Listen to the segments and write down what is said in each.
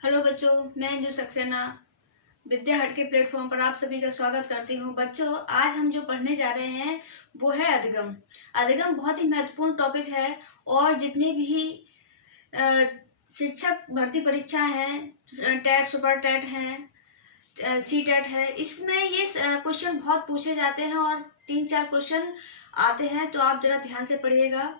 Hello बच्चों, मैं अंजू सक्सेना विद्या हट के प्लेटफॉर्म पर आप सभी का स्वागत करती हूँ। बच्चों, आज हम जो पढ़ने जा रहे हैं वो है अधिगम। अधिगम बहुत ही महत्वपूर्ण टॉपिक है और जितनी भी अ, शिक्षक भर्ती परीक्षाएं हैं, टेट, सुपर टेट हैं, सी टेट है, इसमें ये क्वेश्चन बहुत पूछे जाते हैं और 3-4 क्वेश्चन आते हैं, तो आप जरा ध्यान से पढ़िएगा।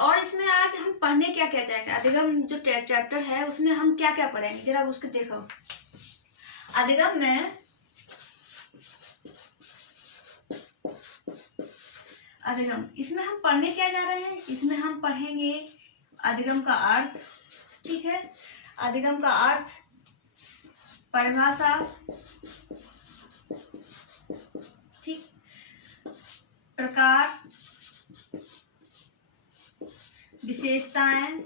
और इसमें आज हम पढ़ने क्या क्या जाएंगे, अधिगम जो चैप्टर है उसमें हम क्या क्या पढ़ेंगे, जरा उसको देखो। अधिगम में अधिगम इसमें हम पढ़ने क्या जा रहे हैं, इसमें हम पढ़ेंगे अधिगम का अर्थ। ठीक है, अधिगम का अर्थ, परिभाषा, ठीक, प्रकार, विशेषताएं,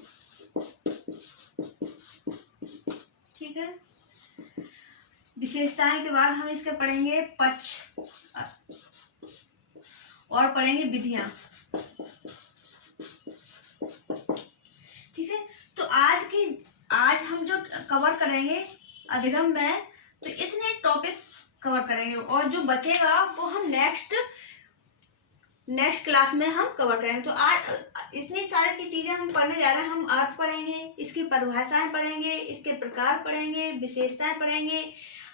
ठीक है। विशेषताएं के बाद हम इसके पढ़ेंगे पक्ष और पढ़ेंगे विधियां। ठीक है, तो आज हम जो कवर करेंगे अधिगम में, तो इतने टॉपिक कवर करेंगे और जो बचेगा वो हम नेक्स्ट क्लास में हम कवर करेंगे। तो आज इतनी सारी चीजें हम पढ़ने जा रहे हैं। हम अर्थ पढ़ेंगे, इसकी परिभाषाएं पढ़ेंगे, इसके प्रकार पढ़ेंगे, विशेषताएं पढ़ेंगे,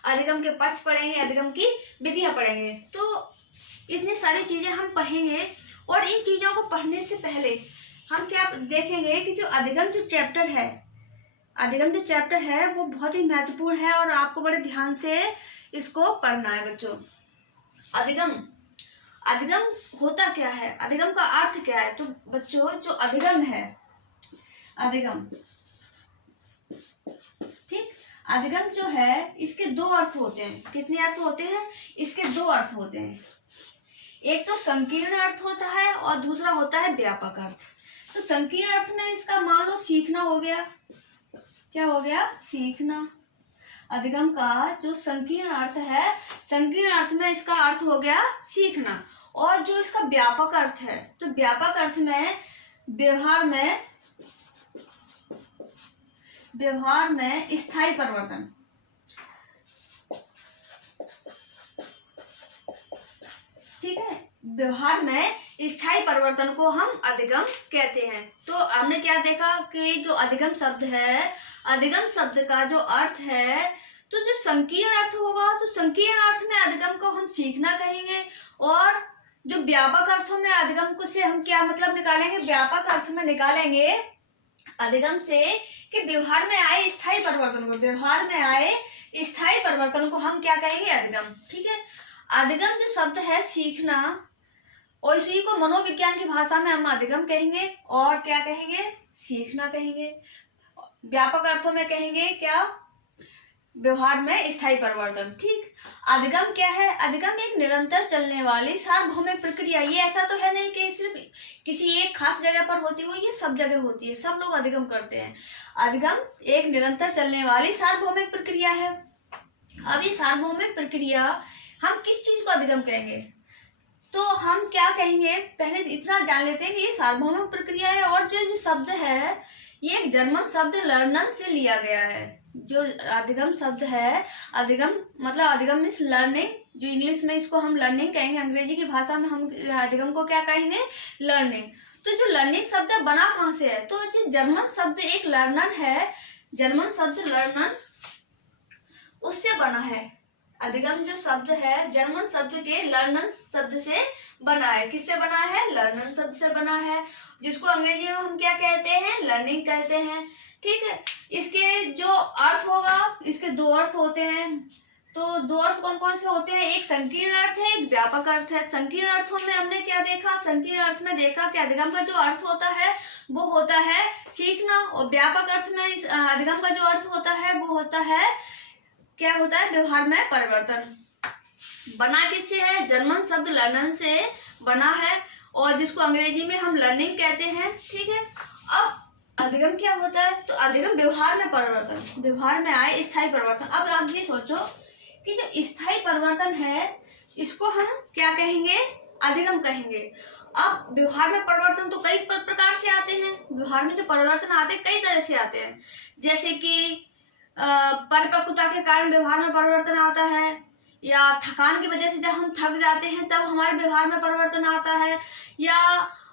अधिगम के पक्ष पढ़ेंगे, अधिगम की विधियां पढ़ेंगे। तो इतनी सारी चीजें हम पढ़ेंगे और इन चीजों को पढ़ने से पहले हम क्या देखेंगे कि जो अधिगम जो चैप्टर है वो बहुत ही महत्वपूर्ण है और आपको बड़े ध्यान से इसको पढ़ना है बच्चों। अधिगम होता क्या है, अधिगम का अर्थ क्या है? तो बच्चों, जो अधिगम है, ठीक, अधिगम जो है इसके दो अर्थ होते हैं। कितने अर्थ होते हैं? इसके दो अर्थ होते हैं। एक तो संकीर्ण अर्थ होता है और दूसरा होता है व्यापक अर्थ। तो संकीर्ण अर्थ में इसका मान लो सीखना हो गया। क्या हो गया? सीखना। अधिगम का जो संकीर्ण अर्थ है, संकीर्ण अर्थ में इसका अर्थ हो गया सीखना। और जो इसका व्यापक अर्थ है, तो व्यापक अर्थ में व्यवहार में स्थायी परिवर्तन। ठीक है, व्यवहार में स्थायी परिवर्तन को हम अधिगम कहते हैं। तो हमने क्या देखा कि जो अधिगम शब्द है, अधिगम शब्द का जो अर्थ है, तो जो संकीर्ण अर्थ होगा, तो संकीर्ण अर्थ में अधिगम को हम सीखना कहेंगे। और जो व्यापक अर्थों में अधिगम को से हम क्या मतलब निकालेंगे? व्यापक अर्थ में निकालेंगे अधिगम से कि व्यवहार में आए स्थायी परिवर्तन को हम क्या कहेंगे? अधिगम। ठीक है, अधिगम जो शब्द है सीखना, और इसी को मनोविज्ञान की भाषा में हम अधिगम कहेंगे और क्या कहेंगे? सीखना कहेंगे। व्यापक अर्थों में कहेंगे क्या? व्यवहार में स्थायी परिवर्तन। ठीक, अधिगम क्या है? अधिगम एक निरंतर चलने वाली सार्वभौमिक प्रक्रिया। ये ऐसा तो है नहीं कि सिर्फ किसी एक खास जगह पर होती हो, ये सब जगह होती है, सब लोग अधिगम करते हैं। अधिगम एक निरंतर चलने वाली सार्वभौमिक प्रक्रिया है। अब ये सार्वभौमिक प्रक्रिया, हम किस चीज को अधिगम कहेंगे? तो हम क्या कहेंगे, पहले इतना जान लेते हैं कि ये सार्वभौमिक प्रक्रिया है। और जो शब्द है, ये एक जर्मन शब्द लर्नन से लिया गया है। जो अधिगम शब्द है, अधिगम मतलब अधिगम मीन्स लर्निंग। जो इंग्लिश में इसको हम लर्निंग कहेंगे, अंग्रेजी की भाषा में हम अधिगम को क्या कहेंगे? लर्निंग। तो जो लर्निंग शब्द बना कहाँ से है? तो जो जर्मन शब्द एक लर्नन है, जर्मन शब्द लर्नन, उससे बना है। अधिगम जो शब्द है जर्मन शब्द के लर्नन शब्द से बना है। किससे बना है? लर्नन शब्द से बना है, जिसको अंग्रेजी में हम क्या कहते हैं? लर्निंग कहते हैं। ठीक है, इसके जो अर्थ होगा, इसके दो अर्थ होते हैं। तो दो अर्थ कौन कौन से होते हैं? एक संकीर्ण अर्थ है, एक व्यापक अर्थ है। संकीर्ण अर्थों में हमने क्या देखा? संकीर्ण अर्थ में देखा कि अधिगम का जो अर्थ होता है वो होता है सीखना, और व्यापक अर्थ में इस अधिगम का जो अर्थ होता है वो होता है क्या होता है? व्यवहार में परिवर्तन। बना किससे है? जर्मन शब्द लर्नन से बना है, और जिसको अंग्रेजी में हम लर्निंग कहते हैं। ठीक है, अब अधिगम क्या होता है? तो अधिगम व्यवहार में परिवर्तन, व्यवहार में आए स्थायी परिवर्तन। अब आप ये सोचो कि जो स्थायी परिवर्तन है, इसको हम क्या कहेंगे? अधिगम कहेंगे। अब व्यवहार में परिवर्तन तो कई प्रकार से आते हैं। व्यवहार में जो परिवर्तन आते हैं कई तरह से आते हैं, जैसे कि परिपक्वता के कारण व्यवहार में परिवर्तन आता है, या थकान की वजह से जब हम थक जाते हैं तब हमारे व्यवहार में परिवर्तन आता है, या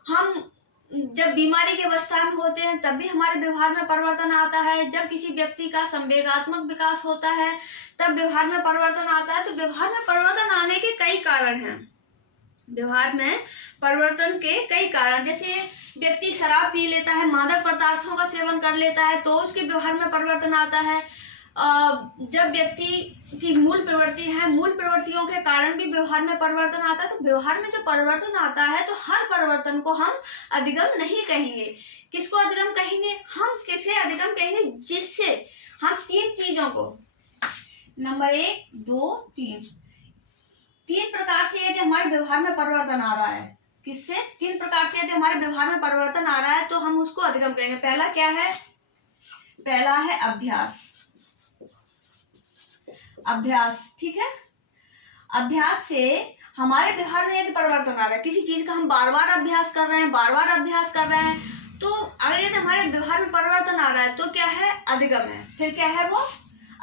हम जब बीमारी की अवस्था में होते हैं तब भी हमारे व्यवहार में परिवर्तन आता है, जब किसी व्यक्ति का संवेगात्मक विकास होता है तब व्यवहार में परिवर्तन आता है। तो व्यवहार में परिवर्तन आने के कई कारण हैं। व्यवहार में परिवर्तन के कई कारण, जैसे व्यक्ति शराब पी लेता है, मादक पदार्थों का सेवन कर लेता है तो उसके व्यवहार में परिवर्तन आता है। जब व्यक्ति की मूल प्रवृत्ति है, मूल प्रवृत्तियों के कारण भी व्यवहार में परिवर्तन आता है। तो व्यवहार में जो परिवर्तन आता है तो हर परिवर्तन को हम अधिगम नहीं कहेंगे। किसको अधिगम कहेंगे? हम किसे अधिगम कहेंगे? जिससे हम तीन चीजों को, नंबर 1, 2, 3 प्रकार से यदि हमारे व्यवहार में परिवर्तन आ रहा है, किससे? 3 प्रकार से यदि हमारे व्यवहार में परिवर्तन आ रहा है तो हम उसको अधिगम कहेंगे। पहला क्या है? पहला है अभ्यास। अभ्यास, ठीक है। अभ्यास से हमारे व्यवहार में यदि परिवर्तन आ रहा है, किसी चीज का हम बार बार अभ्यास कर रहे हैं, बार बार अभ्यास कर रहे हैं, तो अगर यदि हमारे व्यवहार में परिवर्तन आ रहा है तो क्या है? अधिगम है। फिर क्या है वो?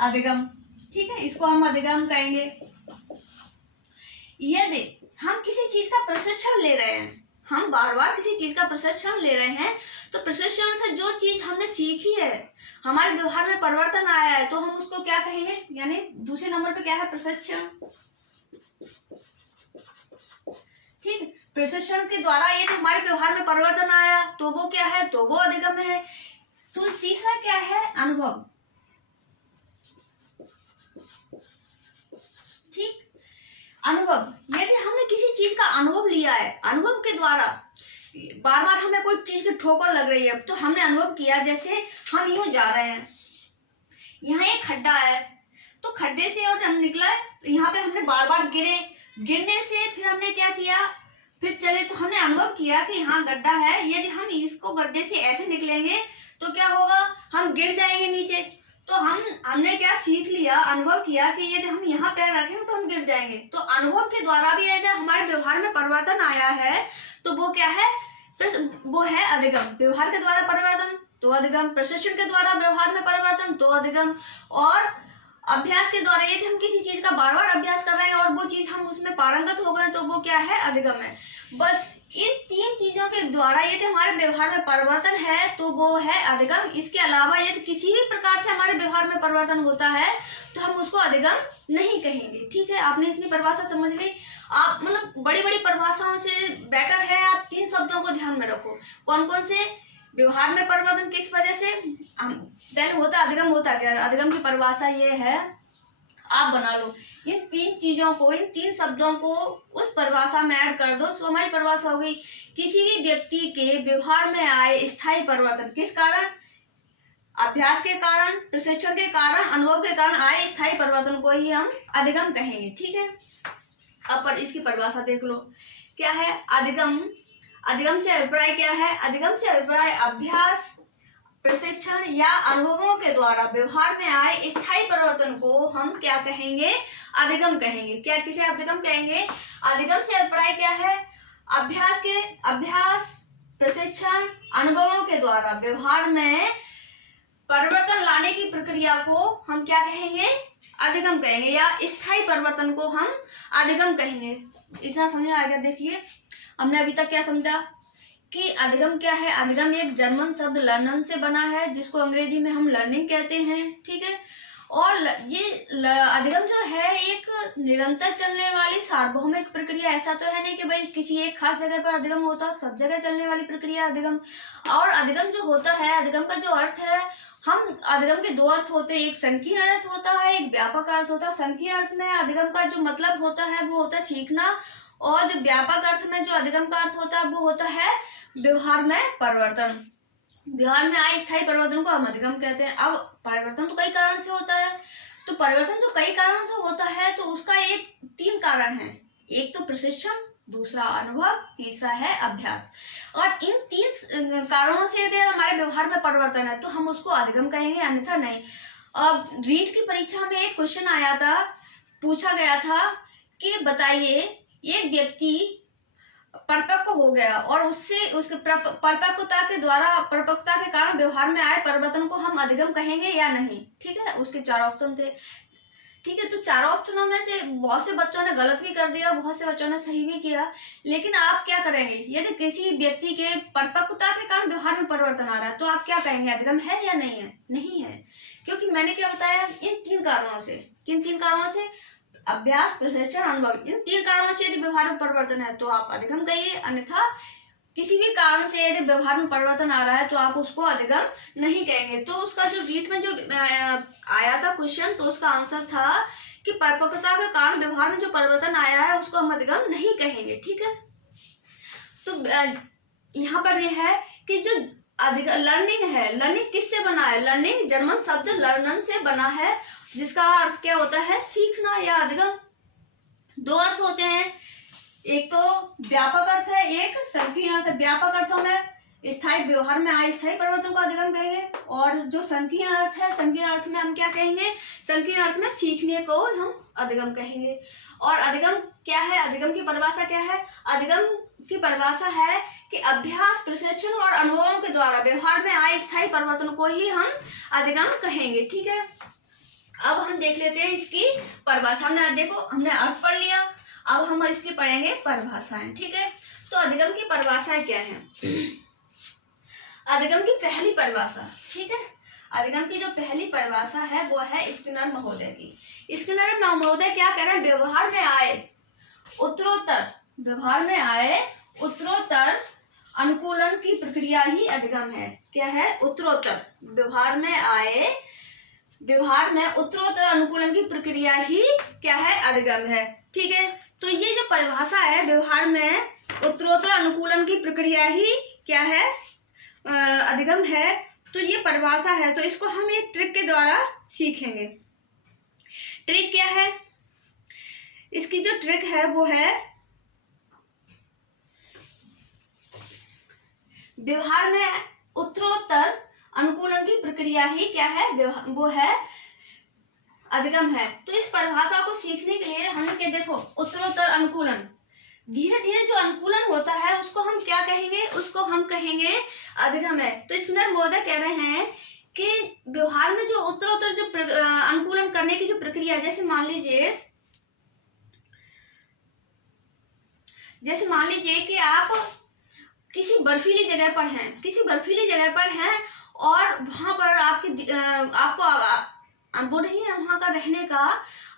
अधिगम, ठीक है। इसको हम अधिगम कहेंगे। यदि हम किसी चीज का प्रशिक्षण ले रहे हैं, हम बार बार किसी चीज का प्रशिक्षण ले रहे हैं, तो प्रशिक्षण से जो चीज हमने सीखी है, हमारे व्यवहार में परिवर्तन आया है, तो हम उसको क्या कहेंगे? यानी दूसरे नंबर पे क्या है? प्रशिक्षण, ठीक। प्रशिक्षण के द्वारा यदि हमारे व्यवहार में परिवर्तन आया तो वो क्या है? तो वो अधिगम है। तो तीसरा क्या है? अनुभव, ठीक। अनुभव, यदि हमने किसी चीज का अनुभव लिया है, अनुभव के द्वारा बार बार हमें कोई चीज की ठोकर लग रही है तो हमने अनुभव किया, जैसे हम यूं जा रहे हैं, यहाँ एक खड्डा है, तो खड्डे से और हम निकला, यहाँ पे हमने बार बार गिरे, गिरने से फिर हमने क्या किया? फिर चले तो हमने अनुभव किया कि यहाँ गड्ढा है, यदि हम इसको गड्ढे से ऐसे निकलेंगे तो क्या होगा? हम गिर जाएंगे नीचे। तो हमने क्या सीख लिया? अनुभव किया कि यदि हम यहाँ पैर रखेंगे तो हम गिर जाएंगे। तो अनुभव के द्वारा भी यदि हमारे व्यवहार में परिवर्तन आया है तो वो क्या है? वो है अधिगम। व्यवहार के द्वारा परिवर्तन तो अधिगम, प्रशिक्षण के द्वारा व्यवहार में परिवर्तन तो अधिगम, और अभ्यास के द्वारा यदि हम किसी चीज का बार बार अभ्यास कर रहे हैं और वो चीज हम उसमें पारंगत हो गए तो वो क्या है? अधिगम है। बस इन 3 चीजों के द्वारा यदि हमारे व्यवहार में परिवर्तन है तो वो है अधिगम। इसके अलावा यदि किसी भी प्रकार से हमारे व्यवहार में परिवर्तन होता है तो हम उसको अधिगम नहीं कहेंगे, ठीक है। आपने इतनी परिभाषा समझ ली। आप मतलब बड़ी बड़ी परिभाषाओं से बेटर है आप 3 शब्दों को ध्यान में रखो। कौन कौन से? व्यवहार में परिवर्तन किस वजह से देन होता, अधिगम होता क्या? अधिगम की परिभाषा ये है, आप बना लो इन 3 चीजों को, इन 3 शब्दों को उस परिभाषा में ऐड कर दो, तो हमारी परिभाषा हो गई किसी भी व्यक्ति के व्यवहार में आए स्थायी परिवर्तन। किस कारण? अभ्यास के कारण, प्रशिक्षण के कारण, अनुभव के कारण आए स्थायी परिवर्तन को ही हम अधिगम कहेंगे, ठीक है। अब पर इसकी परिभाषा देख लो, क्या है अधिगम? अधिगम से अभिप्राय क्या है? अधिगम से अभिप्राय अभ्यास, प्रशिक्षण या अनुभवों के द्वारा व्यवहार में आए स्थायी परिवर्तन को हम क्या कहेंगे? अधिगम कहेंगे। क्या किसे अधिगम कहेंगे? अधिगम से अभिप्राय क्या है? अभ्यास, प्रशिक्षण, अनुभवों के द्वारा व्यवहार में परिवर्तन लाने की प्रक्रिया को हम क्या कहेंगे? अधिगम कहेंगे, या स्थायी परिवर्तन को हम अधिगम कहेंगे। इतना समझ आ गया? देखिए हमने अभी तक क्या समझा कि अधिगम क्या है। अधिगम एक जर्मन शब्द लर्नन से बना है, जिसको अंग्रेजी में हम लर्निंग कहते हैं, ठीक है। और ये अधिगम जो है एक निरंतर चलने वाली सार्वभौमिक प्रक्रिया। ऐसा तो है नहीं कि भाई किसी एक खास जगह पर अधिगम होता, सब जगह चलने वाली प्रक्रिया अधिगम। और अधिगम जो होता है, अधिगम का जो अर्थ है, हम अधिगम के 2 अर्थ होते हैं, एक संकीर्ण अर्थ होता है, एक व्यापक अर्थ होता है। संकीर्ण अर्थ में अधिगम का जो मतलब होता है वो होता है सीखना, और जो व्यापक अर्थ में जो अधिगम का अर्थ होता है वो होता है व्यवहार में परिवर्तन। व्यवहार में आए स्थायी परिवर्तन को हम अधिगम कहते हैं। अब परिवर्तन तो कई कारण से होता है, तो परिवर्तन जो कई कारणों से होता है तो उसका 3 कारण है। एक तो प्रशिक्षण, दूसरा अनुभव, तीसरा है अभ्यास। और इन 3 कारणों से यदि हमारे व्यवहार में परिवर्तन है तो हम उसको अधिगम कहेंगे, अन्यथा नहीं। अब रीट की परीक्षा में एक क्वेश्चन आया था, पूछा गया था कि बताइए एक व्यक्ति परिपक्व हो गया और उससे उस परिपक्वता के द्वारा परिपक्वता के कारण व्यवहार में आए परिवर्तन को हम अधिगम कहेंगे या नहीं। ठीक है, उसके 4 ऑप्शन थे। ठीक है, तो चारों ऑप्शनों में से बहुत से बच्चों ने गलत भी कर दिया, बहुत से बच्चों ने सही भी किया। लेकिन आप क्या करेंगे, यदि किसी व्यक्ति के परिपक्वता के कारण व्यवहार में परिवर्तन आ रहा है तो आप क्या कहेंगे, अधिगम है या नहीं है? नहीं है, क्योंकि मैंने क्या बताया, इन 3 कारणों से। किन 3 कारणों से? अभ्यास, प्रशिक्षण, अनुभव। इन 3 कारणों से यदि व्यवहार में परिवर्तन है तो आप अधिगम कहिए, अन्यथा किसी भी कारण से यदि व्यवहार में परिवर्तन आ रहा है तो आप उसको अधिगम नहीं कहेंगे। तो उसका जो रीट में जो आया था क्वेश्चन, तो उसका आंसर था कि परिपक्वता के कारण व्यवहार में जो परिवर्तन आया है उसको हम अधिगम नहीं कहेंगे। ठीक है, तो यहाँ पर यह है कि जो लर्निंग है, लर्निंग किससे बना है? लर्निंग जर्मन शब्द लर्नन से बना है, जिसका अर्थ क्या होता है? सीखना या अधिगम। 2 अर्थ होते हैं, एक तो व्यापक अर्थ है, एक संकीर्ण अर्थ है। व्यापक अर्थों में स्थायी व्यवहार में आए स्थायी परिवर्तन को अधिगम कहेंगे, और जो संकीर्ण अर्थ है, संकीर्ण अर्थ में हम क्या कहेंगे? संकीर्ण अर्थ में सीखने को हम अधिगम कहेंगे। और अधिगम क्या है? अधिगम की परिभाषा क्या है? अधिगम की परिभाषा है कि अभ्यास, प्रशिक्षण और अनुभवों के द्वारा व्यवहार में आए स्थायी परिवर्तन को ही हम अधिगम कहेंगे। ठीक है, अब हम देख लेते हैं इसकी परिभाषा। हमने देखो, हमने अर्थ पढ़ लिया, अब हम इसकी पढ़ेंगे परिभाषाएं। ठीक है, तो अधिगम की परिभाषाएं क्या है? अधिगम की पहली परिभाषा, ठीक है, अधिगम की जो पहली परिभाषा है वो है स्किनर महोदय की। स्किनर महोदय क्या कह रहे हैं? व्यवहार में आए उत्तरोत्तर, व्यवहार में आए उत्तरोत्तर अनुकूलन की प्रक्रिया ही अधिगम है। क्या है? उत्तरोत्तर, व्यवहार में आए, व्यवहार में उत्तरोत्तर अनुकूलन की प्रक्रिया ही क्या है? अधिगम है। ठीक है, तो ये जो परिभाषा है, व्यवहार में उत्तरोत्तर अनुकूलन की प्रक्रिया ही क्या है? अधिगम है। तो ये परिभाषा है, तो इसको हम एक ट्रिक के द्वारा सीखेंगे। ट्रिक क्या है? इसकी जो ट्रिक है वो है व्यवहार में उत्तरोत्तर अनुकूलन की प्रक्रिया ही क्या है? वो है अधिगम है। तो इस परिभाषा को सीखने के लिए हमें क्या, देखो, उत्तरोत्तर अनुकूलन, धीरे धीरे जो अनुकूलन होता है उसको हम क्या कहेंगे? उसको हम कहेंगे अधिगम है। तो स्किनर महोदय कह रहे हैं कि व्यवहार में जो उत्तरोत्तर जो अनुकूलन करने की जो प्रक्रिया है, जैसे मान लीजिए कि आप किसी बर्फीली जगह पर हैं, और वहां पर आपको वो नहीं है वहां का रहने का,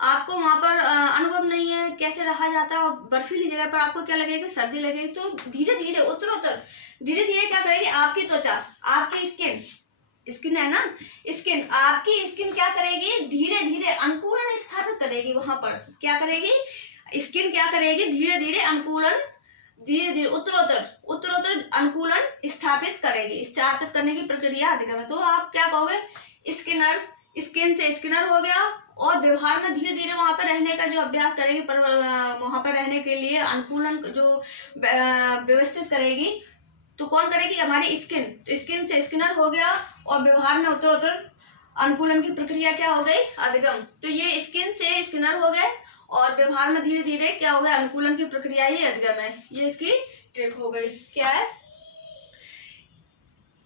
आपको वहां पर अनुभव नहीं है कैसे रहा जाता है, और बर्फीली जगह पर आपको क्या लगेगा? सर्दी लगेगी। तो धीरे धीरे उत्तरोत्तर धीरे धीरे क्या करेगी? आपकी त्वचा, आपकी स्किन है ना, आपकी स्किन क्या करेगी? धीरे धीरे अनुकूलन स्थापित करेगी। वहां पर क्या करेगी? स्किन क्या करेगी? धीरे धीरे उत्तरोत्तर अनुकूलन स्थापित करेगी। स्थापित करने की प्रक्रिया अधिगम है। तो आप क्या कहोगे? स्किन से स्किनर हो गया, और व्यवहार में धीरे धीरे वहां पर रहने का जो अभ्यास करेगी, पर वहां पर रहने के लिए अनुकूलन जो व्यवस्थित करेगी, तो कौन करेगी? हमारी स्किन से स्किनर हो गया, और व्यवहार में उत्तरोत्तर अनुकूलन की प्रक्रिया क्या हो गई? अधिगम। तो ये स्किन से स्किनर हो गए, और व्यवहार में धीरे धीरे क्या हो गया? अनुकूलन की प्रक्रिया ही अधिगम है। ये इसकी ट्रिक हो गई। क्या है?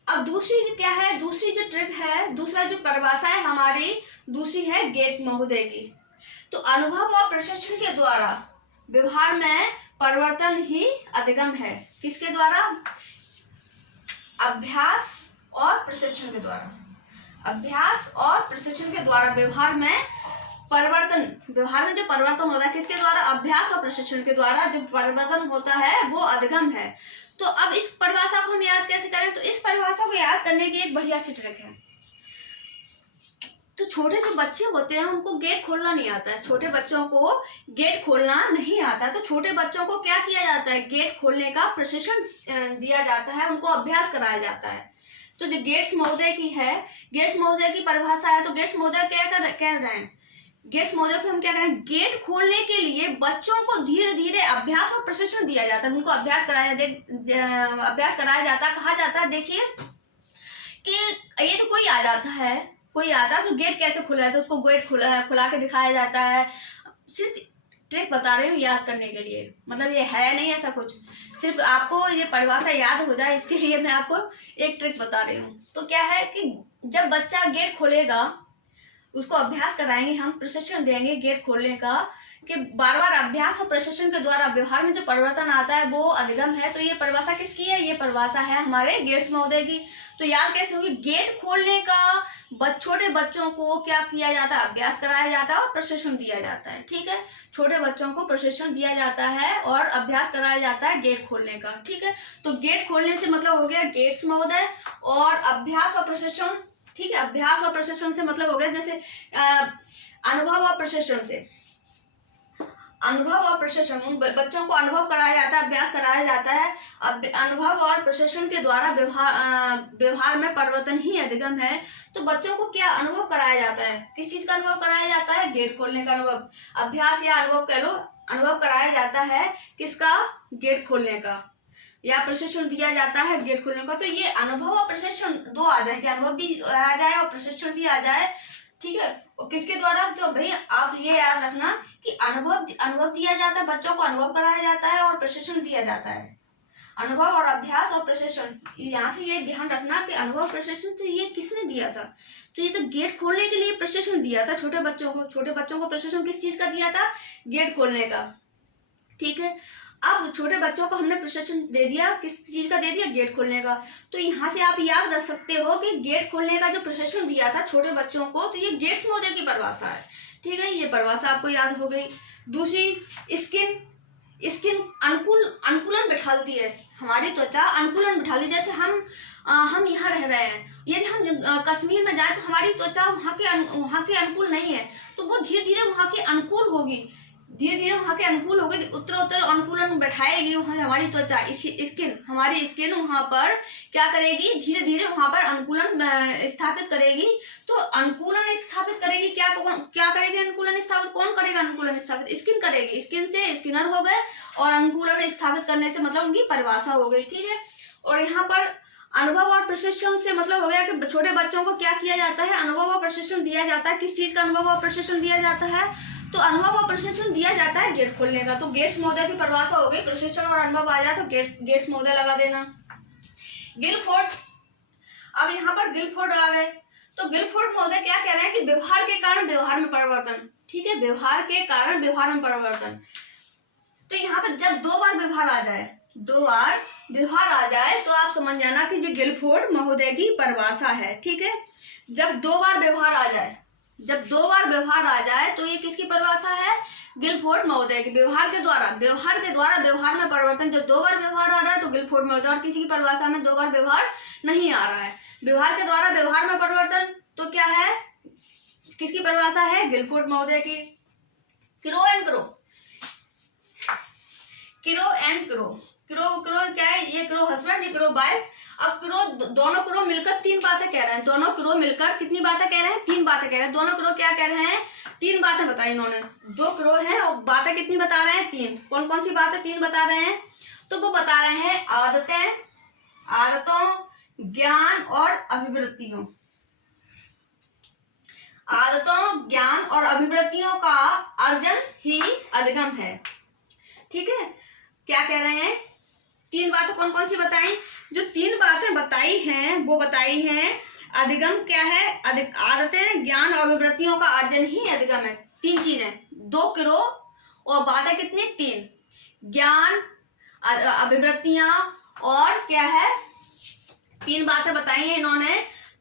अब दूसरी क्या है? दूसरी जो ट्रिक है, दूसरा जो परिभाषा है हमारी, दूसरी है गेट महोदय की। तो अनुभव और प्रशिक्षण के द्वारा व्यवहार में परिवर्तन ही अधिगम है। किसके द्वारा? अभ्यास और प्रशिक्षण के द्वारा। अभ्यास और प्रशिक्षण के द्वारा व्यवहार में जो परिवर्तन होता है, किसके द्वारा? अभ्यास और प्रशिक्षण के द्वारा जो परिवर्तन होता है वो अधिगम है। तो अब इस परिभाषा को हम याद कैसे करें? तो इस परिभाषा को याद करने की एक बढ़िया सी ट्रिक है। तो छोटे जो बच्चे होते हैं उनको गेट खोलना नहीं आता है, छोटे बच्चों को गेट खोलना नहीं आता, तो छोटे बच्चों को क्या किया जाता है? गेट खोलने का प्रशिक्षण दिया जाता है, उनको अभ्यास कराया जाता है। तो जो गेट्स महोदय की परिभाषा है, तो गेट्स महोदय क्या कह रहे हैं? गेट्स महोदय को हम क्या करें? गेट खोलने के लिए बच्चों को धीरे धीरे अभ्यास और प्रशिक्षण दिया जाता है, उनको अभ्यास कराया जाता है। कहा जाता है, देखिए कि ये तो कोई आता है तो गेट कैसे खुला है, तो उसको गेट खुला के दिखाया जाता है। सिर्फ ट्रिक बता रही हूँ याद करने के लिए, मतलब ये है नहीं ऐसा कुछ, सिर्फ आपको ये परिभाषा याद हो जाए इसके लिए मैं आपको एक ट्रिक बता रही हूँ। तो क्या है कि जब बच्चा गेट खोलेगा, उसको अभ्यास कराएंगे, हम प्रशिक्षण देंगे गेट खोलने का, कि बार बार अभ्यास और प्रशिक्षण के द्वारा व्यवहार में जो परिवर्तन आता है वो अधिगम है। तो ये परिभाषा किसकी है? ये परिभाषा है हमारे गेट्स महोदय की। तो याद कैसे होगी? गेट खोलने का छोटे बच्चों को क्या किया जाता है? अभ्यास कराया जाता है और प्रशिक्षण दिया जाता है। ठीक है, छोटे बच्चों को प्रशिक्षण दिया जाता है और अभ्यास कराया जाता है गेट खोलने का। ठीक है, तो गेट खोलने से मतलब हो गया गेट्स महोदय, और अभ्यास और प्रशिक्षण, ठीक है, अभ्यास और प्रशिक्षण से मतलब हो गया जैसे अनुभव और प्रशिक्षण से, अनुभव और प्रशिक्षण, उन बच्चों को अनुभव कराया जाता है, अभ्यास कराया जाता है। अनुभव और प्रशिक्षण के द्वारा व्यवहार में परिवर्तन ही अधिगम है। तो बच्चों को क्या अनुभव कराया जाता है? किस चीज का अनुभव कराया जाता है? गेट खोलने का अनुभव, अभ्यास या अनुभव कह लो, अनुभव कराया जाता है किसका? गेट खोलने का, या प्रशिक्षण दिया जाता है गेट खोलने का। तो ये अनुभव और प्रशिक्षण दो आ जाए, कि अनुभव भी आ जाए और प्रशिक्षण भी आ जाए। ठीक है, और किसके द्वारा? तो भाई आप ये याद रखना कि अनुभव दिया जाता है, बच्चों को अनुभव कराया जाता है और प्रशिक्षण दिया जाता है। अनुभव और अभ्यास और प्रशिक्षण, यहाँ से ये ध्यान रखना कि अनुभव प्रशिक्षण तो ये किसने दिया था? तो ये तो गेट खोलने के लिए प्रशिक्षण दिया था छोटे बच्चों को। छोटे बच्चों को प्रशिक्षण किस चीज का दिया था? गेट खोलने का। ठीक है, अब छोटे बच्चों को हमने प्रशिक्षण दे दिया, किस चीज का दे दिया? गेट खोलने का। तो यहाँ से आप याद रख सकते हो कि गेट खोलने का जो प्रशिक्षण दिया था छोटे बच्चों को, तो ये गेट्स महोदय की परिभाषा है। ठीक है, ये परिभाषा आपको याद हो गई। दूसरी स्किन अनुकूलन बिठाती है, हमारी त्वचा अनुकूलन बिठाती है। जैसे हम यहाँ रह रहे हैं, यदि हम कश्मीर में जाए तो हमारी त्वचा वहाँ के अनुकूल नहीं है, तो वो धीरे धीरे वहाँ के अनुकूल होगी, धीरे धीरे वहाँ के अनुकूल हो गई, उत्तर अनुकूलन बैठाएगी वहाँ हमारी त्वचा, हमारी स्किन वहाँ पर क्या करेगी? धीरे धीरे वहाँ पर अनुकूलन स्थापित करेगी। तो अनुकूलन स्थापित करेगी, क्या करेगी? अनुकूलन स्थापित कौन करेगा? अनुकूलन स्थापित स्किन करेगी, स्किन से स्किनर हो गए, और अनुकूलन स्थापित करने से मतलब उनकी परिभाषा हो गई। ठीक है, और यहाँ पर अनुभव और प्रशिक्षण से मतलब हो गया कि छोटे बच्चों को क्या किया जाता है? अनुभव और प्रशिक्षण दिया जाता है। किस चीज का अनुभव और प्रशिक्षण दिया जाता है? तो अनुभव और प्रशिक्षण दिया जाता है गेट खोलने का। तो गेट्स महोदय की परिभाषा हो गई, प्रशिक्षण और अनुभव आ जाए तो गेट्स महोदय लगा देना। गिलफोर्ड, अब यहाँ पर गिलफोर्ड आ गए। तो गिलफोर्ड महोदय क्या कह रहे हैं कि व्यवहार के कारण व्यवहार में परिवर्तन। ठीक है, व्यवहार के कारण व्यवहार में परिवर्तन। तो यहाँ पर जब दो बार व्यवहार आ जाए तो आप समझ जाना कि ये गिलफोर्ड महोदय की परिभाषा है। ठीक है, जब दो बार व्यवहार आ जाए तो ये किसकी परिभाषा है? गिलफोर्ड महोदय की। व्यवहार के द्वारा व्यवहार में परिवर्तन, जब दो बार व्यवहार आ रहा है तो गिलफोर्ड महोदय, और किसी की परिभाषा में दो बार व्यवहार नहीं आ रहा है। व्यवहार के द्वारा व्यवहार में परिवर्तन तो क्या है? किसकी परिभाषा है? गिलफोर्ड महोदय की। क्रो क्या है? ये क्रो हस्बैंड, ये क्रो वाइफ। अब दोनों क्रो मिलकर तीन बातें कह रहे हैं। दोनों क्रो मिलकर कितनी बातें कह रहे हैं? तीन बातें कह रहे हैं। दोनों क्रो क्या कह रहे हैं? तीन बातें बताई इन्होंने। दो क्रो हैं और बातें कितनी बता रहे हैं? तीन। कौन कौन सी बातें तीन बता रहे हैं? तो वो बता रहे हैं आदतों, ज्ञान और अभिवृत्तियों। आदतों, ज्ञान और अभिवृत्तियों का अर्जन ही अधिगम है। ठीक है, क्या कह रहे हैं? तीन बातें कौन कौन सी बताई? जो तीन बातें बताई हैं वो बताई हैं अधिगम क्या है? आदतें, ज्ञान और अभिवृत्तियों का अर्जन ही अधिगम है। तीन चीजें, दो क्रो और बातें कितनी? तीन। ज्ञान, अभिवृत्तियां और क्या है? तीन बातें बताई हैं इन्होंने।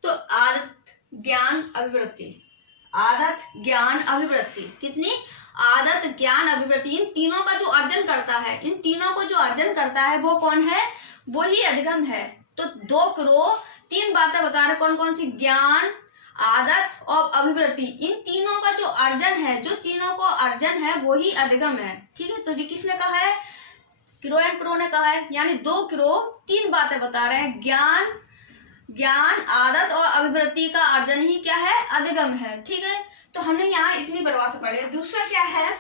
तो आदत, ज्ञान, अभिवृत्ति कितनी? आदत, ज्ञान, अभिवृत्ति, इन तीनों का जो अर्जन करता है वो कौन है? वो ही अधिगम है। तो दो क्रो तीन बातें बता रहे, कौन कौन सी? ज्ञान, आदत और अभिवृत्ति। इन तीनों का जो अर्जन है, जो तीनों को अर्जन है वो ही अधिगम है। ठीक है, तो जी किसने कहा है? क्रो एंड क्रो ने कहा है। यानी दो क्रो तीन बातें बता रहे हैं, ज्ञान, आदत और अभिवृत्ति का अर्जन ही क्या है? अधिगम है। ठीक है, तो हमने यहाँ इतनी परिभाषा पढ़ी। दूसरा क्या है?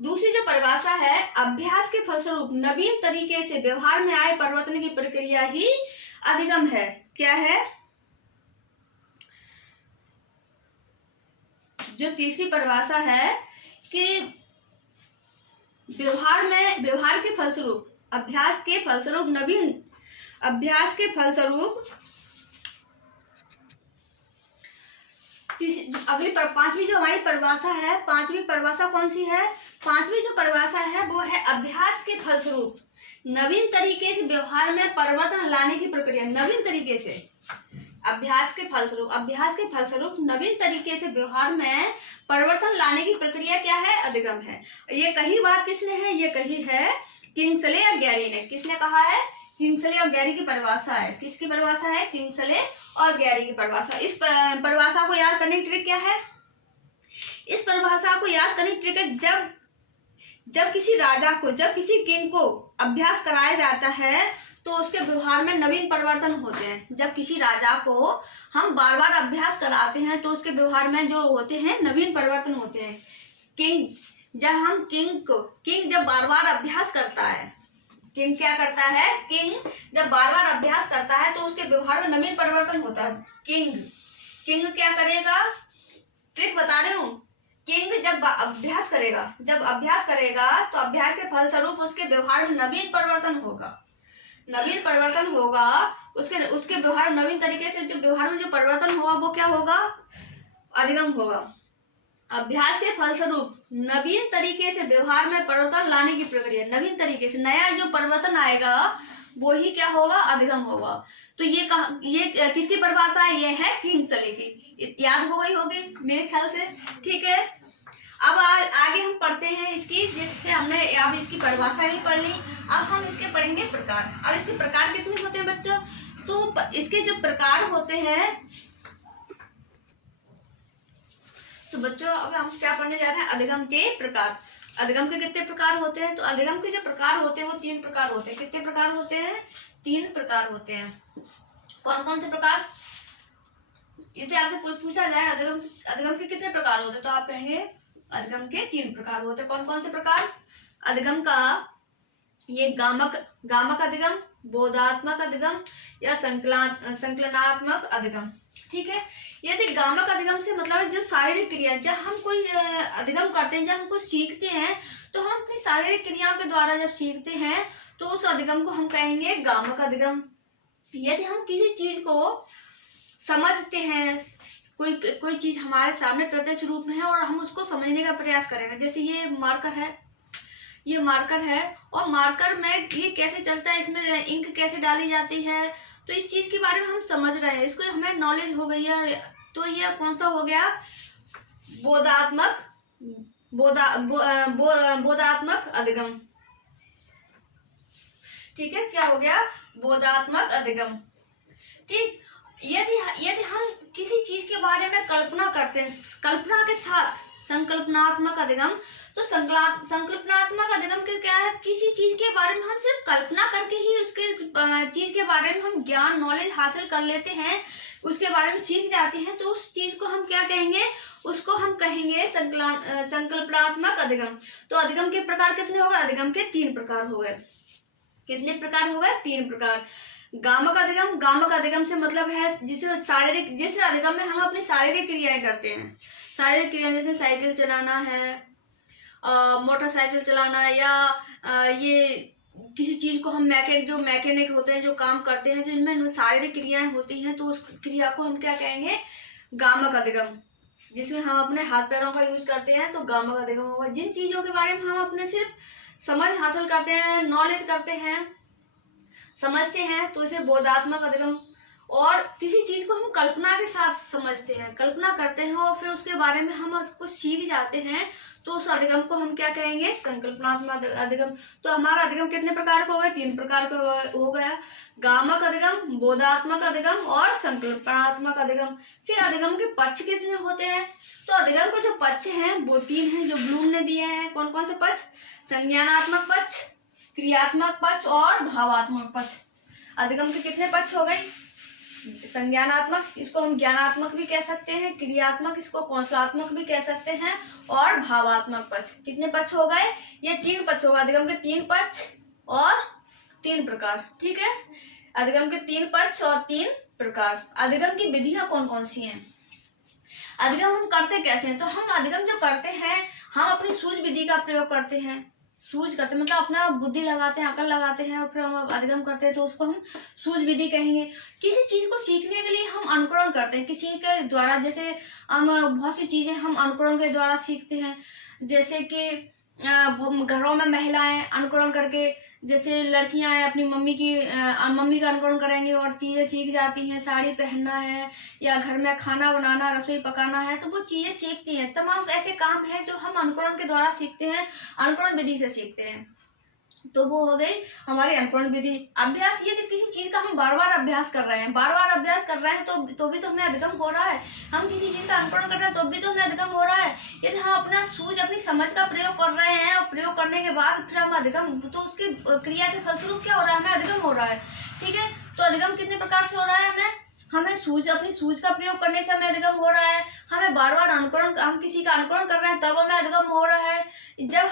दूसरी जो परिभाषा है, अभ्यास के फलस्वरूप नवीन तरीके से व्यवहार में आए परिवर्तन की प्रक्रिया ही अधिगम है। क्या है? जो तीसरी परिभाषा है कि व्यवहार के फलस्वरूप, अभ्यास के फलस्वरूप अगली पांचवी जो हमारी परिभाषा है, पांचवी परिभाषा कौन सी है? पांचवी जो परिभाषा है वो है अभ्यास के फलस्वरूप नवीन तरीके से व्यवहार में परिवर्तन लाने की प्रक्रिया। नवीन तरीके से अभ्यास के फलस्वरूप नवीन तरीके से व्यवहार में परिवर्तन लाने की प्रक्रिया क्या है? अधिगम है। ये कही बात किसने है? ये कही है किंग्सले और गैरी ने। किसने कहा है? किंग्सले और गैरी की परिभाषा है। किसकी परिभाषा है? किंग्सले और गैरी की परिभाषा। इस परिभाषा को याद करने की ट्रिक क्या है? इस परिभाषा को याद करने की ट्रिक है जब किसी राजा को, जब किसी किंग को अभ्यास कराया जाता है तो उसके व्यवहार में नवीन परिवर्तन होते हैं। जब किसी राजा को हम बार बार अभ्यास कराते हैं तो उसके व्यवहार में जो होते हैं नवीन परिवर्तन होते हैं। किंग जब बार बार अभ्यास करता है, किंग क्या करता है? किंग जब बार बार अभ्यास करता है तो उसके व्यवहार में नवीन परिवर्तन होता है। किंग क्या करेगा? ट्रिक बता रही हूँ। किंग जब अभ्यास करेगा तो अभ्यास के फलस्वरूप उसके व्यवहार में नवीन परिवर्तन होगा। उसके व्यवहार नवीन तरीके से जो व्यवहार में जो परिवर्तन होगा वो क्या होगा? अधिगम होगा। अभ्यास के फलस्वरूप नवीन तरीके से व्यवहार में परिवर्तन लाने की प्रक्रिया, नवीन तरीके से नया जो परिवर्तन आएगा वो ही क्या होगा? अधिगम होगा। तो ये किसकी परिभाषा है? ये है किंग्सले की। याद हो गई होगी मेरे ख्याल से। ठीक है, अब आगे हम पढ़ते हैं इसकी। जैसे हमने अब इसकी परिभाषा भी पढ़ ली, अब हम इसके पढ़ेंगे प्रकार। अब इसके प्रकार कितने होते हैं बच्चों? तो इसके जो प्रकार होते हैं, तो बच्चों अब हम क्या पढ़ने जा रहे हैं? अधिगम के प्रकार। अधिगम के कितने प्रकार होते हैं? तो अधिगम के जो प्रकार होते हैं वो 3 प्रकार होते हैं। कितने प्रकार होते हैं? 3 प्रकार होते हैं। कौन कौन से प्रकार? यदि आपसे पूछा जाए अधिगम के कितने प्रकार होते हैं तो आप कहेंगे अधिगम के 3 प्रकार होते हैं। कौन कौन से प्रकार? अधिगम का ये गामक अधिगम, बोधात्मक अधिगम या संकलनात्मक अधिगम। ठीक है, यदि गामक अधिगम से मतलब जो शारीरिक क्रिया, जब हम कोई अधिगम करते हैं, जब हम कुछ सीखते हैं तो हम अपनी शारीरिक क्रियाओं के द्वारा जब सीखते हैं तो उस अधिगम को हम कहेंगे गामक अधिगम। यदि हम किसी चीज को समझते हैं, कोई चीज हमारे सामने प्रत्यक्ष रूप में है और हम उसको समझने का प्रयास करेंगे। जैसे ये मार्कर है और मार्कर में ये कैसे चलता है, इसमें इंक कैसे डाली जाती है, तो इस चीज के बारे में हम समझ रहे हैं, इसको हमें नॉलेज हो गई है। तो ये कौन सा हो गया? बोधात्मक अधिगम। ठीक है, क्या हो गया? बोधात्मक अधिगम। ठीक, यदि हम किसी चीज के बारे में कल्पना करते हैं, कल्पना के साथ संकल्पनात्मक अधिगम। तो संकल्पनात्मक अधिगम के क्या है? किसी चीज के बारे में हम सिर्फ कल्पना करके ही उसके चीज के बारे में हम ज्ञान, नॉलेज हासिल कर लेते हैं, उसके बारे में सीख जाते हैं, तो उस चीज को हम क्या कहेंगे? उसको हम कहेंगे संकल्पनात्मक अधिगम। तो अधिगम के प्रकार कितने हो गए? अधिगम के 3 प्रकार हो गए। कितने प्रकार हो गए? 3 प्रकार। गामक अधिगम से मतलब है जिस अधिगम में हम अपनी शारीरिक क्रियाएं करते हैं। शारीरिक क्रियाएं जैसे साइकिल चलाना है, मोटरसाइकिल चलाना, या ये किसी चीज को हम जो मैकेनिक होते हैं, जो काम करते हैं, जिनमें शारीरिक क्रियाएं होती हैं, तो उस क्रिया को हम क्या कहेंगे? गामक अधिगम। जिसमें हम अपने हाथ पैरों का यूज करते हैं तो गामक अधिगम होगा। जिन चीजों के बारे में हम अपने सिर्फ समझ हासिल करते हैं, नॉलेज करते हैं, समझते हैं, तो इसे बोधात्मक अधिगम। और किसी चीज को हम कल्पना के साथ समझते हैं, कल्पना करते हैं और फिर उसके बारे में हम उसको सीख जाते हैं, तो उस अधिगम को हम क्या कहेंगे? संकल्पनात्मक अधिगम। तो हमारा अधिगम कितने प्रकार का हो गया? 3 प्रकार का हो गया। गामक अधिगम, बोधात्मक अधिगम और संकल्पनात्मक अधिगम। फिर अधिगम के पक्ष कितने होते हैं? तो अधिगम के जो पक्ष हैं वो 3 हैं, जो ब्लूम ने दिए हैं। कौन कौन से पक्ष? संज्ञानात्मक पक्ष, क्रियात्मक पक्ष और भावात्मक पक्ष। अधिगम के कितने पक्ष हो गए? संज्ञानात्मक, इसको हम ज्ञानात्मक भी कह सकते हैं, क्रियात्मक, इसको कौशलात्मक भी कह सकते हैं, और भावात्मक पक्ष। कितने पक्ष हो गए? ये 3 पक्ष होगा। अधिगम के 3 पक्ष और 3 प्रकार। ठीक है, अधिगम के 3 पक्ष और 3 प्रकार। अधिगम की विधियां कौन कौन सी हैं? अधिगम हम करते कैसे हैं? तो हम अधिगम जो करते हैं, हम अपनी सूझ विधि का प्रयोग करते हैं, सूझ करते मतलब अपना बुद्धि लगाते हैं, अकल लगाते हैं और फिर हम अधिगम करते हैं, तो उसको हम सूझ विधि कहेंगे। किसी चीज को सीखने के लिए हम अनुकरण करते हैं किसी के द्वारा, जैसे हम बहुत सी चीजें हम अनुकरण के द्वारा सीखते हैं, जैसे कि घरों में महिलाएं अनुकरण करके, जैसे लड़कियां हैं अपनी मम्मी का अनुकरण करेंगे और चीजें सीख जाती हैं, साड़ी पहनना है या घर में खाना बनाना, रसोई पकाना है, तो वो चीजें सीखती हैं। तमाम ऐसे काम हैं जो हम अनुकरण के द्वारा सीखते हैं, अनुकरण विधि से सीखते हैं। तो वो हो गई हमारी अनुकरण विधि। अभ्यास, ये कि किसी चीज का हम बार बार अभ्यास कर रहे हैं, बार बार अभ्यास कर रहे हैं तो भी तो हमें अधिगम हो रहा है। हम किसी चीज का अनुकरण कर रहे हैं तो भी तो हमें अधिगम हो रहा है। यदि हम अपना सूझ, अपनी समझ का प्रयोग कर रहे हैं और प्रयोग करने के बाद फिर हम अधिगम, तो उसकी क्रिया के फलस्वरूप क्या हो रहा है, हमें अधिगम हो रहा है। ठीक है, तो अधिगम कितने प्रकार से हो रहा है, हमें सूझ, अपनी सूझ का प्रयोग करने से हमें अधिगम हो रहा है। हमें बार बार अनुकरण, हम किसी का अनुकरण कर रहे हैं तब हमें अधिगम हो रहा है। जब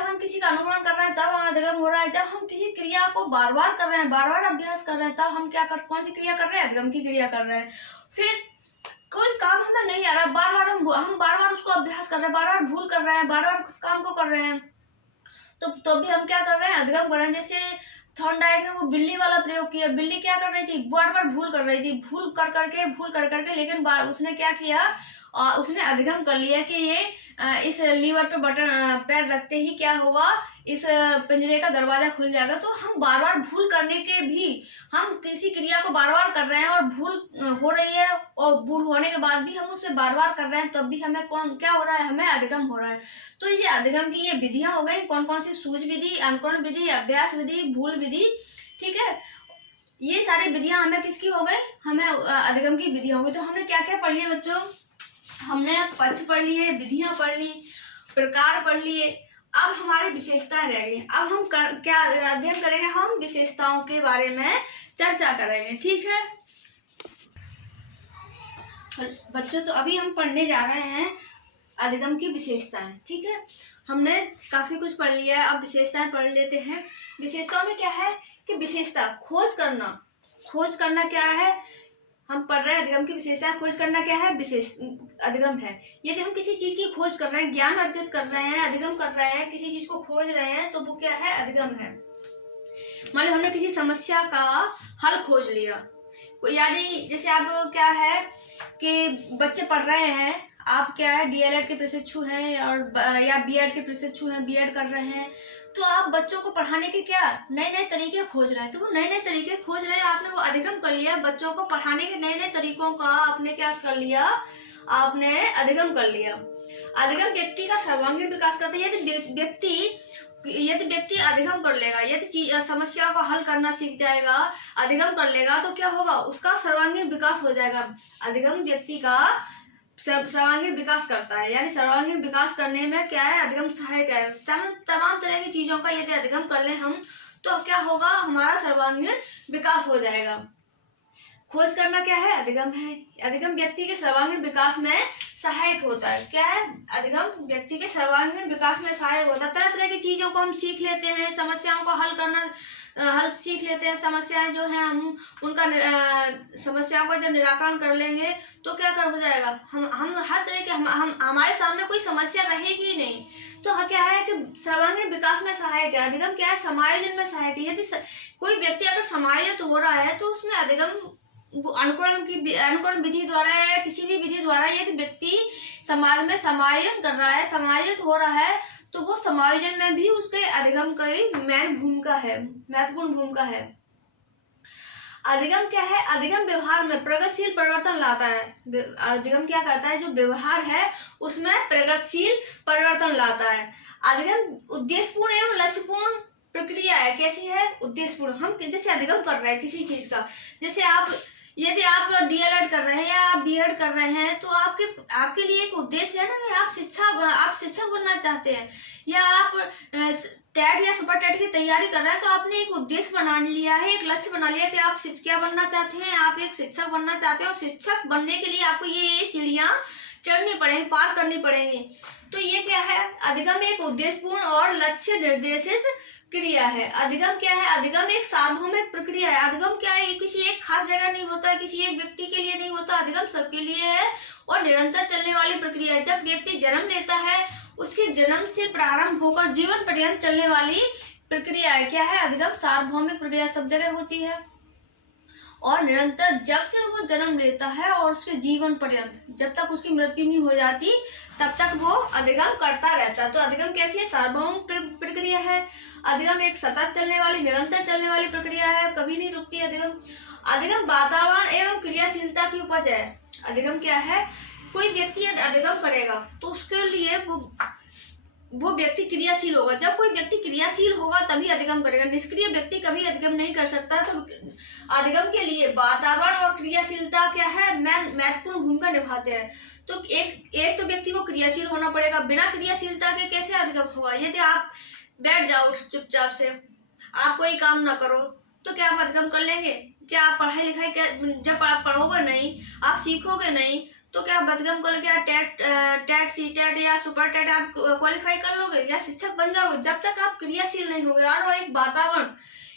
हम किसी का अनुकरण कर रहे हैं तब हमें अधिगम हो रहा है। जब हम किसी क्रिया को बार बार कर रहे हैं, बार बार अभ्यास कर रहे हैं, तब हम कौन सी क्रिया कर रहे हैं, अधिगम की क्रिया कर रहे हैं। फिर कोई काम हमें नहीं आ रहा, बार बार हम बार बार उसको अभ्यास कर रहे हैं, बार बार भूल कर रहे हैं, बार बार उस काम को कर रहे हैं, तो भी हम क्या कर रहे हैं, अधिगम कर रहे हैं। जैसे थॉर्नडाइक ने वो बिल्ली वाला प्रयोग किया, बिल्ली क्या कर रही थी, बार बार भूल कर रही थी, भूल कर करके, लेकिन उसने क्या किया, उसने अधिगम कर लिया कि ये इस लीवर पे बटन पैर रखते ही क्या होगा, इस पिंजरे का दरवाजा खुल जाएगा। तो हम बार बार भूल करने के भी, हम किसी क्रिया को बार बार कर रहे हैं और भूल हो रही है, और भूल होने के बाद भी हम उसे बार बार कर रहे हैं, तब भी हमें क्या हो रहा है, हमें अधिगम हो रहा है। तो ये अधिगम की ये विधियां हो गई, कौन कौन सी, सूझ विधि, अनुकरण विधि, अभ्यास विधि, भूल विधि। ठीक है, ये सारी विधियां हमें किसकी हो गई, हमें अधिगम की विधियां हो गई। तो हमने क्या क्या पढ़ लिया बच्चों, हमने पक्ष पढ़ लिए, विधियां पढ़ ली, प्रकार पढ़ लिए। अब हमारी विशेषताएं रह गई। अब हम क्या अध्ययन करेंगे, हम विशेषताओं के बारे में चर्चा करेंगे। ठीक है बच्चों, तो अभी हम पढ़ने जा रहे हैं अधिगम की विशेषताएं। ठीक है, हमने काफी कुछ पढ़ लिया है, अब विशेषताएं पढ़ लेते हैं। विशेषताओं में क्या है कि विशेषता, खोज करना क्या है, हम पढ़ रहे हैं अधिगम की विशेषता। खोज करना क्या है, विशेष अधिगम है। यदि हम किसी चीज की खोज कर रहे हैं, ज्ञान अर्जित कर रहे हैं, अधिगम कर रहे हैं, किसी चीज को खोज रहे हैं, तो वो क्या है, अधिगम है। मान लो हमने किसी समस्या का हल खोज लिया, यानी जैसे आप क्या है कि बच्चे पढ़ रहे हैं, आप क्या है डीएलएड के प्रशिक्षु हैं और या बीएड के प्रशिक्षु हैं, बीएड कर रहे हैं, तो आप बच्चों को पढ़ाने के क्या नए नए तरीके खोज रहे हैं। तो वो नए नए तरीके खोज रहे हैं, आपने वो अधिगम कर लिया, बच्चों को पढ़ाने के नए नए तरीकों का आपने क्या कर लिया, आपने अधिगम कर लिया। अधिगम व्यक्ति का सर्वांगीण विकास करता है। यदि व्यक्ति अधिगम कर लेगा, यदि समस्या को हल करना सीख जाएगा, अधिगम कर लेगा, तो क्या होगा, उसका सर्वांगीण विकास हो जाएगा। अधिगम व्यक्ति का सर्वांगीण विकास करता है, यानी सर्वांगीण विकास करने में क्या है, अधिगम सहायक है। तमाम तरह की चीजों का यदि अधिगम कर ले हम, तो क्या होगा, हमारा सर्वांगीण विकास हो जाएगा। खोज करना क्या है, अधिगम है। अधिगम व्यक्ति के सर्वांगीण विकास में सहायक होता है। क्या है, अधिगम व्यक्ति के सर्वांगीण विकास में सहायक होता है। तरह तरह की चीजों को हम सीख लेते हैं, समस्याओं को हल सीख लेते हैं। समस्याएं जो हैं, हम उनका समस्याओं का जब निराकरण कर लेंगे, तो क्या हो जाएगा, हम हर तरह के हमारे सामने कोई समस्या रहेगी ही नहीं। तो क्या है कि सर्वांगीण विकास में सहायक है। अधिगम क्या है, समायोजन में सहायक है। यदि कोई व्यक्ति अगर समायोजित हो रहा है, तो उसमें अधिगम अनुकरण विधि द्वारा या किसी भी विधि द्वारा यदि व्यक्ति समाज में समायोजन कर रहा है, समायोजित हो रहा है, तो वो समायोजन में भी उसके अधिगम की महत्वपूर्ण भूमिका है। अधिगम क्या है, अधिगम व्यवहार में प्रगतिशील परिवर्तन लाता है। अधिगम क्या करता है, जो व्यवहार है उसमें प्रगतिशील परिवर्तन लाता है। अधिगम उद्देश्यपूर्ण एवं लक्ष्यपूर्ण प्रक्रिया है। कैसी है, उद्देश्यपूर्ण। हम जैसे अधिगम कर रहे हैं किसी चीज का, जैसे यदि आप डीएलएड कर रहे हैं या आप बीएड कर रहे हैं, तो आपके लिए एक उद्देश्य है ना कि आप शिक्षक बनना चाहते हैं, या आप टेट या सुपर टेट की तैयारी कर रहे हैं, तो आपने एक उद्देश्य बना लिया है, एक लक्ष्य बना लिया कि आप क्या बनना चाहते हैं, आप एक शिक्षक बनना चाहते हैं। और शिक्षक बनने के लिए आपको ये सीढ़ियां चढ़नी पड़ेंगी, पार करनी पड़ेंगी। तो ये क्या है, अधिगम एक उद्देश्यपूर्ण और लक्ष्य निर्देशित क्रिया है। अधिगम क्या है, अधिगम एक सार्वभौमिक प्रक्रिया है। अधिगम क्या है, किसी एक खास जगह नहीं होता है, किसी एक व्यक्ति के लिए नहीं होता। अधिगम सबके लिए है और निरंतर चलने वाली प्रक्रिया है। जब व्यक्ति जन्म लेता है उसके जन्म से प्रारंभ होकर जीवन पर्यंत चलने वाली प्रक्रिया है। क्या है? अधिगम सार्वभौमिक प्रक्रिया सब जगह होती है और निरंतर जब से वो जन्म लेता है और उसके जीवन पर्यंत, जब तक उसकी मृत्यु नहीं हो जाती तब तक वो अधिगम करता रहता है। तो अधिगम कैसी है? सार्वभौमिक प्रक्रिया है। अधिगम एक सतत चलने वाली, निरंतर चलने वाली प्रक्रिया है, कभी नहीं रुकती अधिगम। अधिगम वातावरण एवं क्रियाशीलता की उपज है। अधिगम क्या है? कोई व्यक्ति अधिगम करेगा तो उसके लिए वो व्यक्ति क्रियाशील होगा। जब कोई व्यक्ति क्रियाशील होगा तभी अधिगम करेगा। निष्क्रिय व्यक्ति कभी अधिगम नहीं कर सकता। तो अधिगम के लिए वातावरण और क्रियाशीलता क्या है? महत्वपूर्ण भूमिका निभाते हैं। तो एक तो व्यक्ति को क्रियाशील होना पड़ेगा। बिना क्रियाशीलता के कैसे अधिगम होगा? यदि आप बैठ जाओ चुपचाप से, आप कोई काम ना करो, तो क्या आप अधिगम कर लेंगे? क्या आप पढ़ाई लिखाई जब आप पढ़ोगे नहीं, आप सीखोगे नहीं, तो क्या आप अधिगम करोगे? क्या टेट सीटेट या सुपर टेट आप क्वालिफाई कर लोगे या शिक्षक बन जाओगे? जब तक आप क्रियाशील नहीं होगे और एक वातावरण,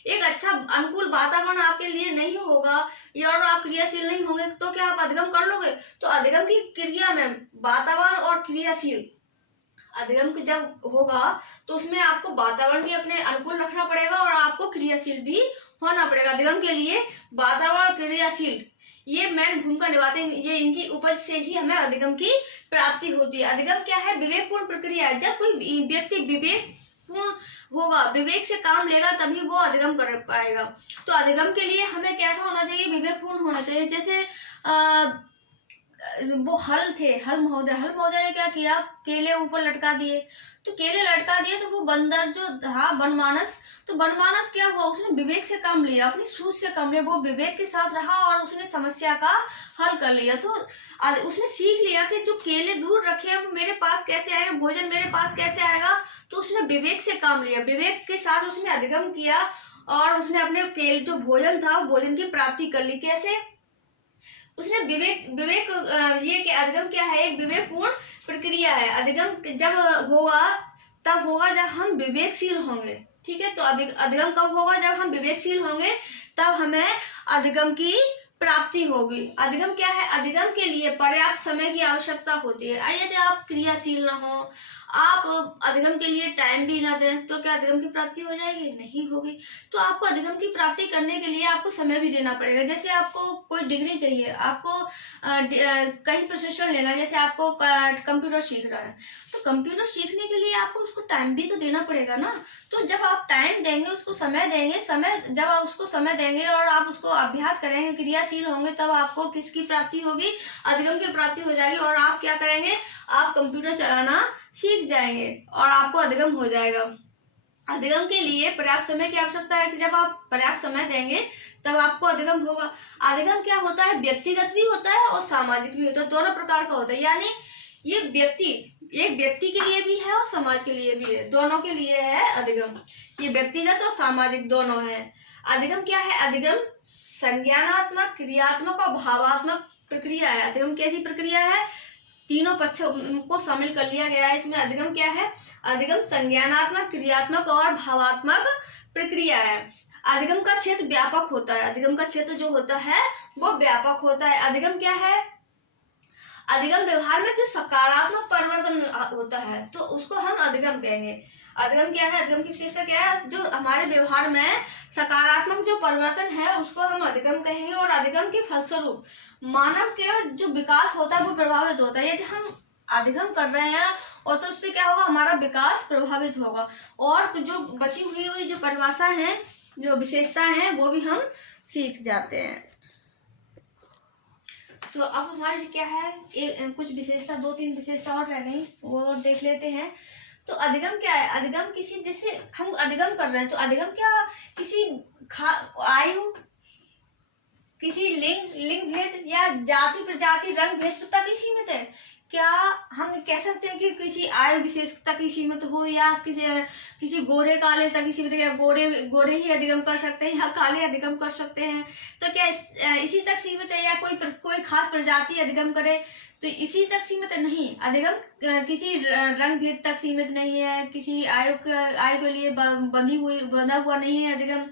एक अच्छा अनुकूल वातावरण आपके लिए नहीं होगा या और आप क्रियाशील नहीं होंगे तो क्या आप अधिगम कर लोगे? तो अधिगम की क्रिया में वातावरण और क्रियाशील, अधिगम जब होगा तो उसमें आपको वातावरण भी अपने अनुकूल रखना पड़ेगा और आपको क्रियाशील भी होना पड़ेगा। अधिगम के लिए वातावरण, क्रियाशील, ये मेन भूमिका निभाते हैं। ये इनकी उपज से ही हमें अधिगम की प्राप्ति होती है। अधिगम क्या है? विवेकपूर्ण प्रक्रिया है। जब कोई व्यक्ति विवेकपूर्ण होगा, विवेक से काम लेगा, तभी वो अधिगम कर पाएगा। तो अधिगम के लिए हमें कैसा होना चाहिए? विवेकपूर्ण होना चाहिए। जैसे वो हल महोदय ने क्या किया? केले ऊपर लटका दिए। तो केले लटका दिए तो वो बंदर जो था बनमानस, तो बनमानस क्या हुआ? उसने विवेक से काम लिया, अपनी सूझ से काम लिया, वो विवेक के साथ रहा और उसने समस्या का हल कर लिया। तो उसने सीख लिया कि जो केले दूर रखे हैं वो मेरे पास कैसे आएगा, भोजन मेरे पास कैसे आएगा। तो उसने विवेक से काम लिया, विवेक के साथ उसने अधिगम किया और उसने अपने केले जो भोजन था भोजन की प्राप्ति कर ली। कैसे? उसने विवेक ये कि अधिगम क्या है? एक विवेकपूर्ण प्रक्रिया है। अधिगम जब होगा तब होगा जब हम विवेकशील होंगे। ठीक है, तो अधिगम कब होगा? जब हम विवेकशील होंगे तब हमें अधिगम की प्राप्ति होगी। अधिगम क्या है? अधिगम के लिए पर्याप्त समय की आवश्यकता होती है। यदि आप क्रियाशील ना हो, आप अधिगम के लिए टाइम भी ना दें, तो क्या अधिगम की प्राप्ति हो जाएगी? नहीं होगी। तो आपको अधिगम की प्राप्ति करने के लिए आपको समय भी देना पड़ेगा। जैसे आपको कोई डिग्री चाहिए, आपको कहीं प्रशिक्षण लेना है, जैसे आपको कंप्यूटर सीख रहा है, तो कंप्यूटर सीखने के लिए आपको उसको टाइम भी तो देना पड़ेगा ना। तो जब आप टाइम देंगे, उसको समय देंगे, जब आप उसको समय देंगे और आप उसको अभ्यास करेंगे, क्रियाशील होंगे, तब आपको किसकी प्राप्ति होगी? अधिगम की प्राप्ति हो जाएगी। और आप क्या करेंगे? आप कंप्यूटर चलाना सीख जाएंगे और आपको अधिगम हो जाएगा। अधिगम के लिए पर्याप्त समय की आवश्यकता है कि जब आप पर्याप्त समय देंगे तब आपको अधिगम होगा। अधिगम क्या होता है? व्यक्तिगत भी होता है और सामाजिक भी होता है, दोनों प्रकार का होता है। यानी ये एक व्यक्ति के लिए भी है और समाज के लिए भी है, दोनों के लिए है अधिगम। ये व्यक्तिगत और सामाजिक दोनों है। अधिगम क्या है? अधिगम संज्ञानात्मक, क्रियात्मक और भावात्मक प्रक्रिया है। अधिगम कैसी प्रक्रिया है? तीनों पक्ष को शामिल कर लिया गया है इसमें। अधिगम क्या है? अधिगम संज्ञानात्मक, क्रियात्मक और भावात्मक प्रक्रिया है। अधिगम का क्षेत्र व्यापक होता है। अधिगम का क्षेत्र जो होता है वो व्यापक होता है। अधिगम क्या है? अधिगम व्यवहार में जो सकारात्मक परिवर्तन होता है तो उसको हम अधिगम कहेंगे। अधिगम क्या है? अधिगम की विशेषता क्या है? जो हमारे व्यवहार में सकारात्मक जो परिवर्तन है उसको हम अधिगम कहेंगे। और अधिगम के फलस्वरूप मानव के जो विकास होता है वो प्रभावित होता है। यदि हम अधिगम कर रहे हैं और तो उससे क्या होगा? हमारा विकास प्रभावित होगा और जो बची हुई जो परिभाषा है, जो विशेषताएं हैं, वो भी हम सीख जाते हैं। तो अब हमारे क्या है? कुछ विशेषता, 2-3 विशेषता और रह गई, वो देख लेते हैं। तो अधिगम क्या है? अधिगम किसी, जैसे हम अधिगम कर रहे हैं तो अधिगम क्या किसी आयु, किसी लिंग भेद या जाति प्रजाति रंग भेद तक ही सीमित है? क्या हम कह सकते हैं कि किसी आयु विशेष तक ही सीमित हो या किसी गोरे काले तक ही सीमित है? या गोरे ही अधिगम कर सकते हैं या काले अधिगम कर सकते हैं? तो क्या इसी तक सीमित है या कोई खास प्रजाति अधिगम करे तो इसी तक सीमित है? नहीं, अधिगम किसी रंग भेद तक सीमित नहीं है, किसी आयु के लिए बंधा हुआ नहीं है अधिगम,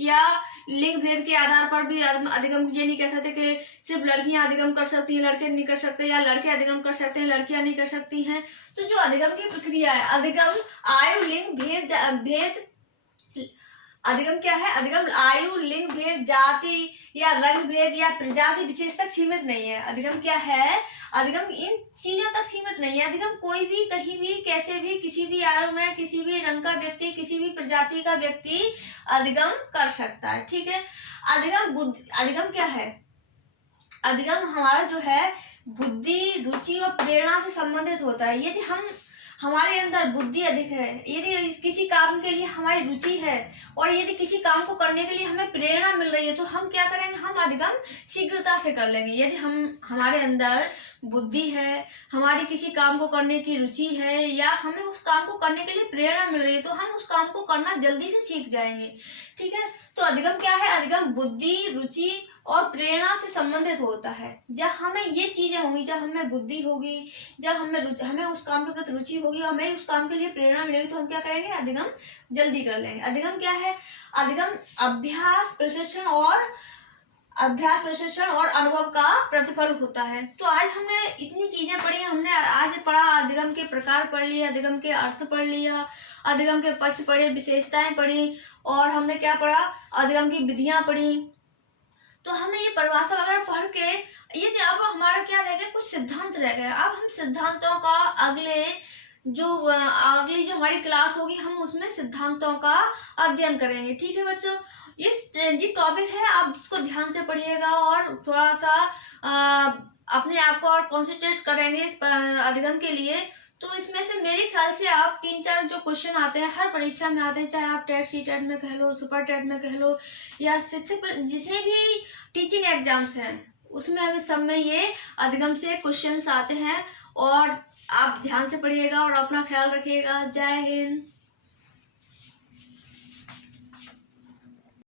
या लिंग भेद के आधार पर भी अधिगम ये नहीं कह सकते कि सिर्फ लड़कियां अधिगम कर सकती हैं, लड़के नहीं कर सकते, या लड़के अधिगम कर सकते हैं लड़कियां नहीं कर सकती हैं। तो जो अधिगम की प्रक्रिया है, अधिगम आयु लिंग भेद अधिगम क्या है? अधिगम आयु लिंग भेद जाति या रंग भेद या प्रजाति विशेष तक सीमित नहीं है। अधिगम क्या है? अधिगम इन चीजों तक सीमित नहीं है। अधिगम कोई भी कहीं भी कैसे भी किसी भी आयु में किसी भी रंग का व्यक्ति किसी भी प्रजाति का व्यक्ति अधिगम कर सकता है। ठीक है। अधिगम क्या है? अधिगम हमारा जो है बुद्धि, रुचि और प्रेरणा से संबंधित होता है। यदि हमारे अंदर बुद्धि अधिक है, यदि किसी काम के लिए हमारी रुचि है और यदि किसी काम को करने के लिए हमें प्रेरणा मिल रही है, तो हम क्या करेंगे? हम अधिगम शीघ्रता से कर लेंगे। यदि हमारे अंदर बुद्धि है, हमारी किसी काम को करने की रुचि है, या हमें उस काम को करने के लिए प्रेरणा मिल रही है, तो हम उस काम को करना जल्दी से सीख जाएंगे। ठीक है। तो अधिगम क्या है? अधिगम बुद्धि, रुचि और प्रेरणा से संबंधित होता है। जब हमें ये चीजें होंगी, जब हमें बुद्धि होगी, जब हमें उस काम के प्रति रुचि होगी, हमें उस काम के लिए प्रेरणा मिलेगी, तो हम क्या करेंगे? अधिगम जल्दी कर लेंगे। अधिगम क्या है? अधिगम अभ्यास, प्रशिक्षण और अनुभव का प्रतिफल होता है। तो आज हमने इतनी चीजें पढ़ी। हमने आज पढ़ा, अधिगम के प्रकार पढ़ लिए, अधिगम के अर्थ पढ़ लिया, अधिगम के पक्ष पढ़े, विशेषताएं पढ़ी, और हमने क्या पढ़ा? अधिगम की विधियां पढ़ी। तो हमने ये परिभाषा वगैरह पढ़ के ये अब हमारा क्या रह गया? कुछ सिद्धांत रह गए। अब हम सिद्धांतों का अगली जो हमारी क्लास होगी, हम उसमें सिद्धांतों का अध्ययन करेंगे। ठीक है बच्चों, ये टॉपिक है, आप इसको ध्यान से पढ़िएगा और थोड़ा सा अपने आप को और कॉन्सेंट्रेट करेंगे इस अधिगम के लिए। तो इसमें से मेरे ख्याल से आप 3-4 जो क्वेश्चन आते हैं, हर परीक्षा में आते हैं, चाहे आप टेट, सी-टेट में कह लो, सुपर टेट में कह लो, या शिक्षक जितने भी टीचिंग एग्जाम्स हैं, उसमें अभी सब में ये अधिगम से क्वेश्चंस आते हैं। और आप ध्यान से पढ़िएगा और अपना ख्याल रखिएगा। जय हिंद।